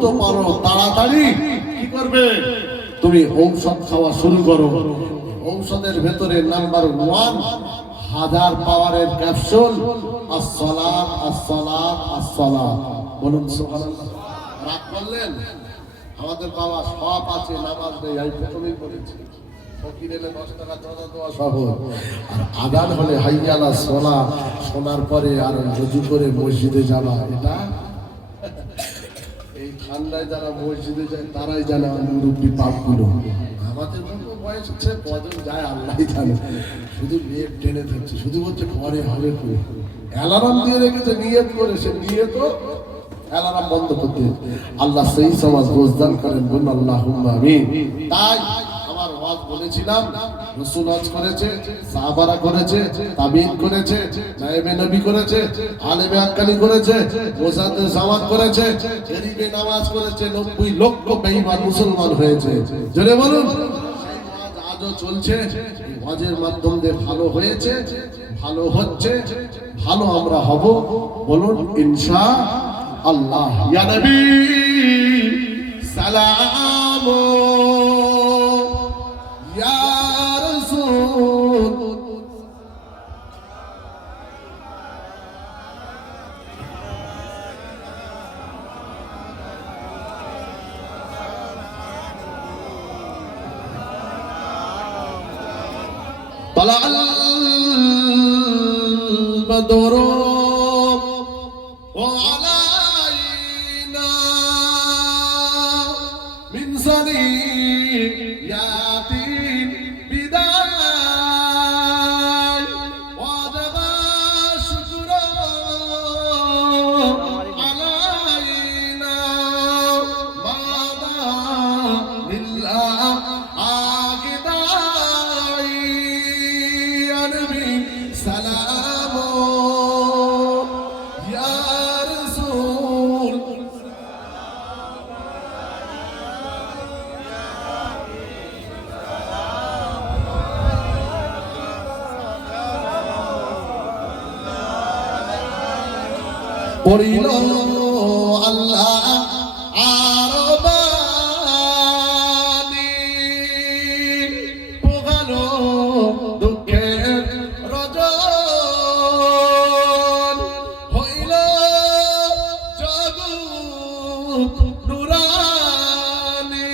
দ্রুত পারো তাড়াতাড়ি কি করবে তুমি ঔষধ খাওয়া শুরু করো। ঔষধের ভেতরে নাম্বার 1 1000 পাওয়ারের ক্যাপসুল আসসালাত আসসালাত আসসালাত। বলুন সুবহানাল্লাহ। রাগ করলেন? আমাদের বাবা সব আছে, নামাজ নেই, আমি প্রথমেই বলেছি ফকির এলে 10 টাকা চাঁদা দেওয়া সহজ, আর আযান হলে হাইয়া আলা সালাহ শোনার পরে আর ওযু করে মসজিদে যাওয়া, এটা এই ঠান্ডায় যারা মসজিদে যায় তারাই জানে মুরব্বী পাপগুলো। আমাদের মতো বয়স হচ্ছে কজন যায় আল্লাহই জানে, শুধু লেপ টেনে থাকছে, শুধু বলছে পরে হবে করে। অ্যালার্ম দিয়ে রেখেছে নিয়ত করে, সে নিয়ত অ্যালার্ম বন্ধ করতে। আল্লাহ সেই সমাজ রোজদান করেন, বলুন আল্লাহুম্মা আমিন। তাই আমার ওয়াজ বলেছিলাম, রাসূল হজ করেছে, সাহাবারা করেছে, তাবিঈন করেছে, নায়েবে নবী করেছে, আলেমে আক্কানি করেছে, মুজাদ্দিদ জামাত করেছে, গরিবে নামাজ করেছে, 90 লক্ষ বেঈমান মুসলমান হয়েছে। জোরে বলুন। সেই ওয়াজ আজও চলছে। এই ওয়াজের মাধ্যমে ভালো হয়েছে, ভালো হচ্ছে, ভালো আমরা হব। বলুন ইনশাআল্লাহ। ইয়া নবী সালাম, ইয়া রাসূল طلع البدر وعلينا من ثنيات البداية وجب الشكر علينا ماذا لله سلام يا رسول পড়িল আল্লাহ আরবানি পোগালো দুঃখের রজন হইল জগৎ নুরানি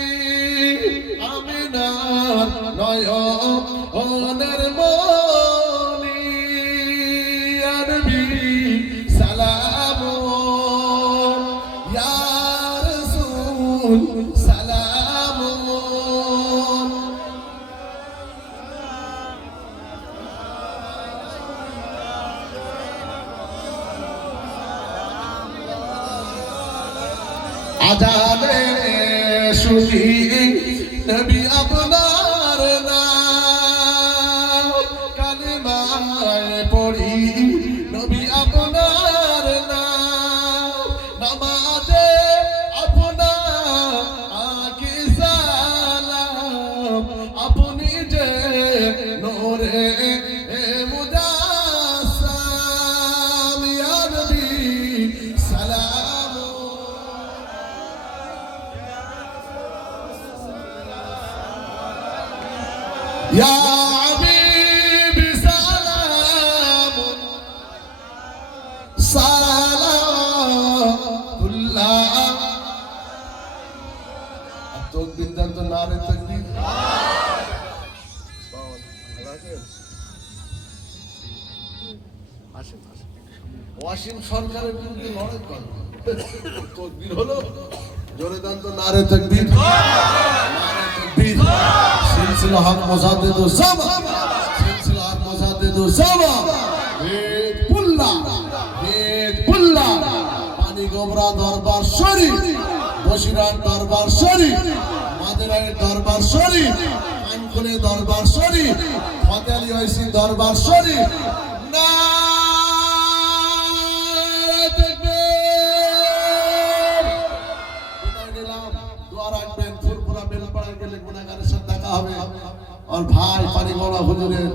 আমিনার নয়নের মনি নবী সালাম ইয়া রাসূল সালাম আজানে শুনি নবী আপনার নাম কালিমায় পড়ি নবী আপনার নাম নামাজে আপনার আকি সালাম আপনি যে নূরে মুজাসসাম ইয়া নবী সালাম يا حبيبي سلام صلاة الله التكبير ده نعرة التكبير ওয়াসিম সরকারের বিরুদ্ধে লড়াই করে তকবীর হলো জোরে দান তো নারে তাকবীর নারে তাকবীর সিলসিলা হক মুজাদ্দিদুস জামা সিলসিলা হক মুজাদ্দিদুস জামা বেদ পুল্লা পানি গোবরা দরবার শরীফ বসিরহাট দরবার শরীফ মাদারাই দরবার শরীফ কানকুনি দরবার শরীফ ফতেহালী ওয়াইসি দরবার শরীফ না और भाई पानीगोड़ा हुजूरेर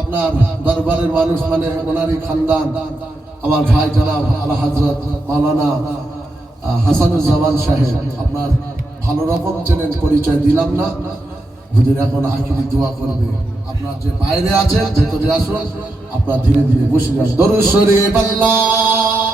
আপনার দরবারের মানুষ মানে ওনারই খানদান আমার ভাই জনাব আলা হযরত মাওলানা হাসানুজ্জামান সাহেব, আপনার ভালো রকম চেনেন, পরিচয় দিলাম না। হুজুর এখন আখিরি দোয়া করবে। আপনার যে বাইরে আছেন ভেতরে আসুন, আপনার ধীরে ধীরে বসে যান। দরুদ শরীফ আল্লাহ